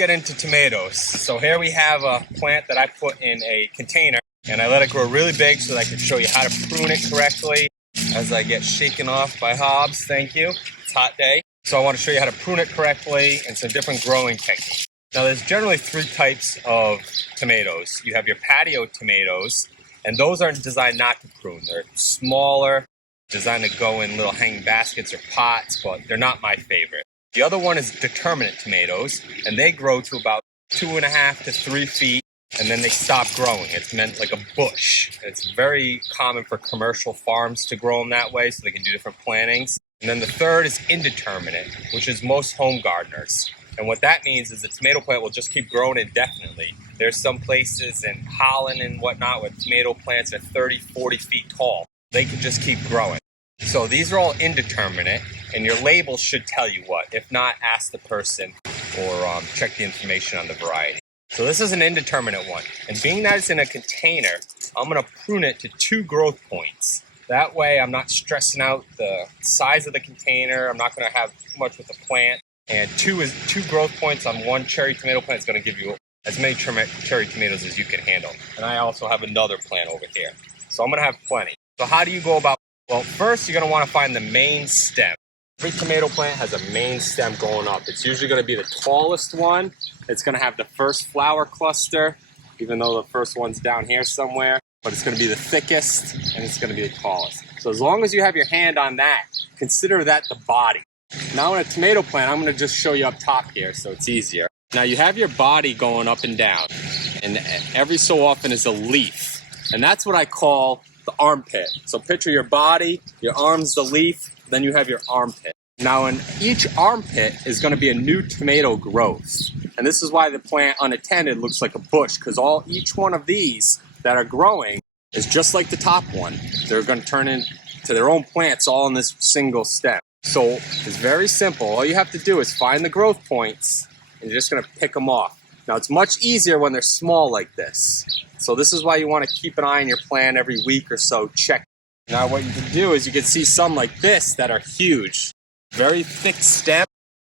get into tomatoes. So here we have a plant that I put in a container and I let it grow really big so that I can show you how to prune it correctly as I get shaken off by Hobbs. Thank you. It's a hot day. So I want to show you how to prune it correctly and some different growing techniques. Now there's generally 3 types of tomatoes. You have your patio tomatoes, and those are designed not to prune. They're smaller, designed to go in little hanging baskets or pots, but they're not my favorite. The other one is determinate tomatoes, and they grow to about 2.5 to 3 feet, and then they stop growing. It's meant like a bush. It's very common for commercial farms to grow them that way so they can do different plantings. And then the third is indeterminate, which is most home gardeners. And what that means is the tomato plant will just keep growing indefinitely. There's some places in Holland and whatnot where tomato plants are 30, 40 feet tall. They can just keep growing. So these are all indeterminate, and your label should tell you what. If not, ask the person or check the information on the variety. So this is an indeterminate one. And being that it's in a container, I'm going to prune it to 2 growth points. That way I'm not stressing out the size of the container. I'm not going to have too much with the plant. And 2 growth points on 1 cherry tomato plant is going to give you as many cherry tomatoes as you can handle. And I also have another plant over here. So I'm going to have plenty. So how do you go about? Well, first you're going to want to find the main stem. Every tomato plant has a main stem going up. It's usually going to be the tallest one. It's going to have the first flower cluster, even though the first one's down here somewhere. But it's going to be the thickest, and it's going to be the tallest. So as long as you have your hand on that, consider that the body. Now in a tomato plant, I'm going to just show you up top here so it's easier. Now you have your body going up and down, and every so often is a leaf. And that's what I call the armpit. So picture your body, your arm's the leaf, then you have your armpit. Now in each armpit is going to be a new tomato growth. And this is why the plant unattended looks like a bush, because each one of these that are growing is just like the top one. They're going to turn into their own plants all in this single stem. So it's very simple. All you have to do is find the growth points, and you're just going to pick them off. Now it's much easier when they're small like this. So this is why you want to keep an eye on your plant every week or so. Check. Now what you can do is you can see some like this that are huge. Very thick stem.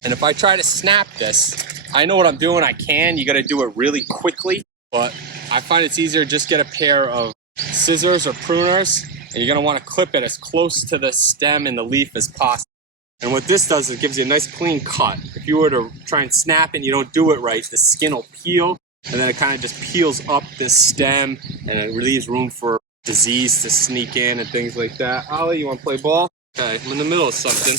And if I try to snap this, I know what I'm doing. I can. You got to do it really quickly. But I find it's easier to just get a pair of scissors or pruners. And you're going to want to clip it as close to the stem and the leaf as possible. And what this does is it gives you a nice clean cut. If you were to try and snap it and you don't do it right, the skin will peel. And then it kind of just peels up this stem, and it leaves room for disease to sneak in and things like that. Ollie, you want to play ball? Okay, I'm in the middle of something.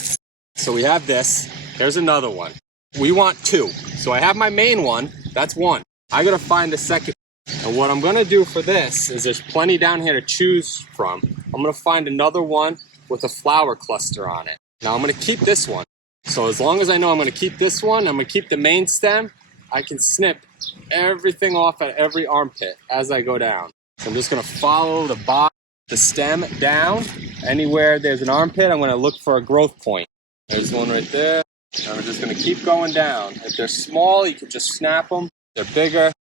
So we have this. There's another one. We want 2. So I have my main one. That's 1. I got to find the second. And what I'm going to do for this is there's plenty down here to choose from. I'm going to find another one with a flower cluster on it. Now I'm going to keep this one. So as long as I know I'm going to keep this one, I'm going to keep the main stem. I can snip everything off at every armpit as I go down. So I'm just going to follow the stem down. Anywhere there's an armpit, I'm going to look for a growth point. There's one right there. And I'm just going to keep going down. If they're small, you can just snap them. They're bigger.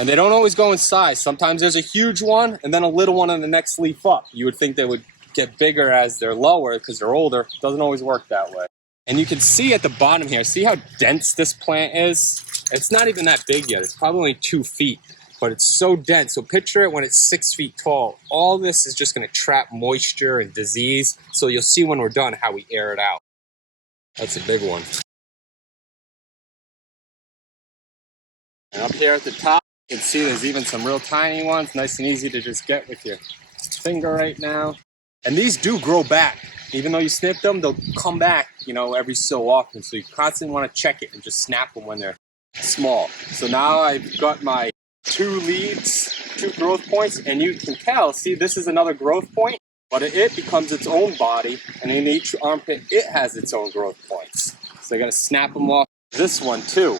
And they don't always go in size. Sometimes there's a huge one and then a little one on the next leaf up. You would think they would get bigger as they're lower because they're older. It doesn't always work that way. And you can see at the bottom here, see how dense this plant is? It's not even that big yet. It's probably only 2 feet, but it's so dense. So picture it when it's 6 feet tall. All this is just going to trap moisture and disease. So you'll see when we're done how we air it out. That's a big one. And up here at the top, you can see there's even some real tiny ones. Nice and easy to just get with your finger right now. And these do grow back. Even though you snip them, they'll come back, every so often. So you constantly want to check it and just snap them when they're small. So now I've got my 2 leaves, 2 growth points, and you can tell, see, this is another growth point, but it becomes its own body, and in each armpit, it has its own growth points. So I got to snap them off. This one too.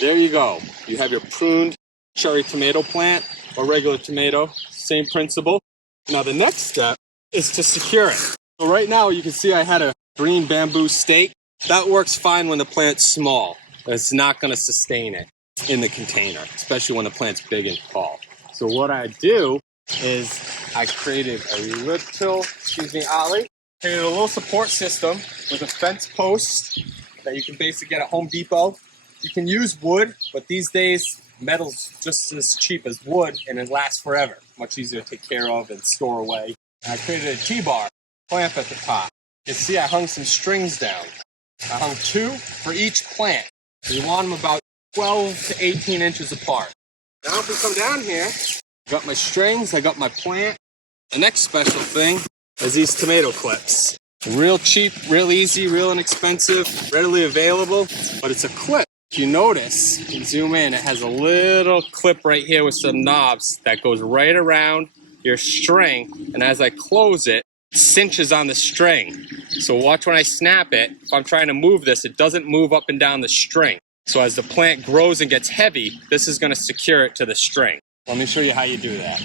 There you go. You have your pruned cherry tomato plant or regular tomato, same principle. Now the next step is to secure it. So right now you can see I had a green bamboo stake. That works fine when the plant's small. It's not going to sustain it in the container, especially when the plant's big and tall. So what I do is I created a little, created a little support system with a fence post that you can basically get at Home Depot. You can use wood, but these days metal's just as cheap as wood and it lasts forever. Much easier to take care of and store away. And I created a T-bar clamp at the top. You see I hung some strings down. I hung 2 for each plant. You want them about 12 to 18 inches apart. Now if we come down here, I got my strings, I got my plant. The next special thing is these tomato clips. Real cheap, real easy, real inexpensive, readily available, but it's a clip. If you notice, you can zoom in, it has a little clip right here with some knobs that goes right around your string, and as I close it, it cinches on the string. So watch when I snap it, if I'm trying to move this, it doesn't move up and down the string. So as the plant grows and gets heavy, this is going to secure it to the string. Let me show you how you do that.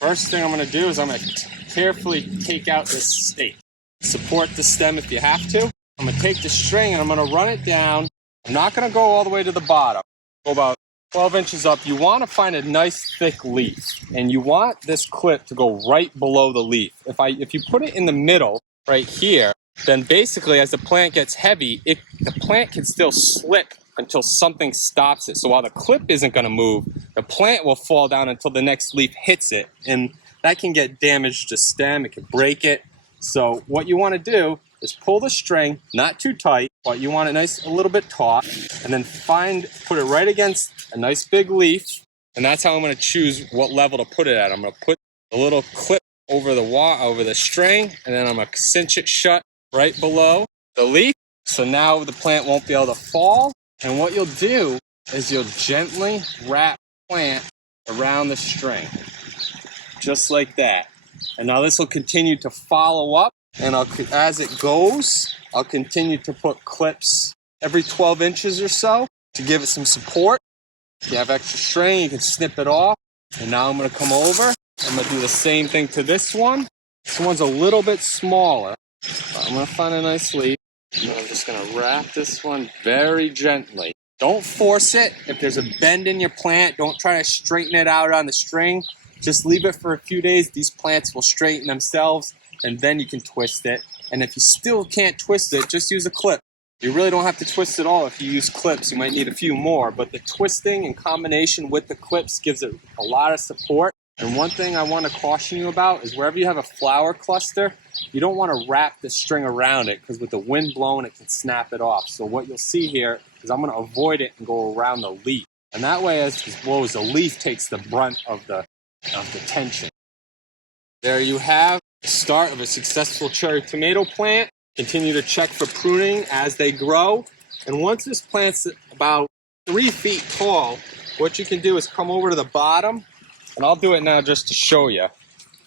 First thing I'm going to do is I'm going to carefully take out this stake. Support the stem if you have to. I'm going to take the string and I'm going to run it down. I'm not going to go all the way to the bottom. Go about 12 inches up. You want to find a nice thick leaf, and you want this clip to go right below the leaf. If you put it in the middle right here, then basically as the plant gets heavy, the plant can still slip until something stops it. So while the clip isn't going to move, the plant will fall down until the next leaf hits it, and that can get damaged to stem. It can break it. So what you want to do is pull the string, not too tight, but you want it nice, a little bit taut, and then put it right against a nice big leaf, and that's how I'm going to choose what level to put it at. I'm going to put a little clip over the string, and then I'm going to cinch it shut right below the leaf, so now the plant won't be able to fall. And what you'll do is you'll gently wrap the plant around the string, just like that. And now this will continue to follow up, and as it goes, I'll continue to put clips every 12 inches or so to give it some support. If you have extra string, you can snip it off. And now I'm going to come over. I'm going to do the same thing to this one. This one's a little bit smaller. I'm going to find a nice leaf, and I'm just going to wrap this one very gently. Don't force it. If there's a bend in your plant, don't try to straighten it out on the string. Just leave it for a few days. These plants will straighten themselves, and then you can twist it. And if you still can't twist it, just use a clip. You really don't have to twist it all. If you use clips, you might need a few more, but the twisting in combination with the clips gives it a lot of support. And one thing I want to caution you about is wherever you have a flower cluster, you don't want to wrap the string around it, because with the wind blowing, it can snap it off. So what you'll see here is I'm going to avoid it and go around the leaf. And that way, as it blows, the leaf takes the brunt of the tension. There you have the start of a successful cherry tomato plant. Continue to check for pruning as they grow. And once this plant's about 3 feet tall, what you can do is come over to the bottom, and I'll do it now just to show you.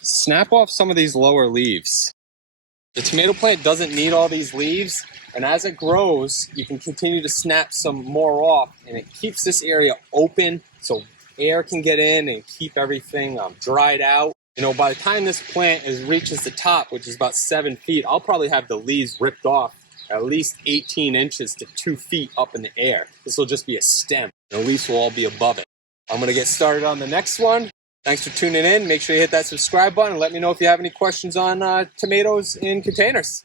Snap off some of these lower leaves. The tomato plant doesn't need all these leaves, and as it grows, you can continue to snap some more off, and it keeps this area open so air can get in and keep everything dried out. You know, by the time this plant reaches the top, which is about 7 feet, I'll probably have the leaves ripped off at least 18 inches to 2 feet up in the air. This will just be a stem. The leaves will all be above it. I'm going to get started on the next one. Thanks for tuning in. Make sure you hit that subscribe button and let me know if you have any questions on tomatoes in containers.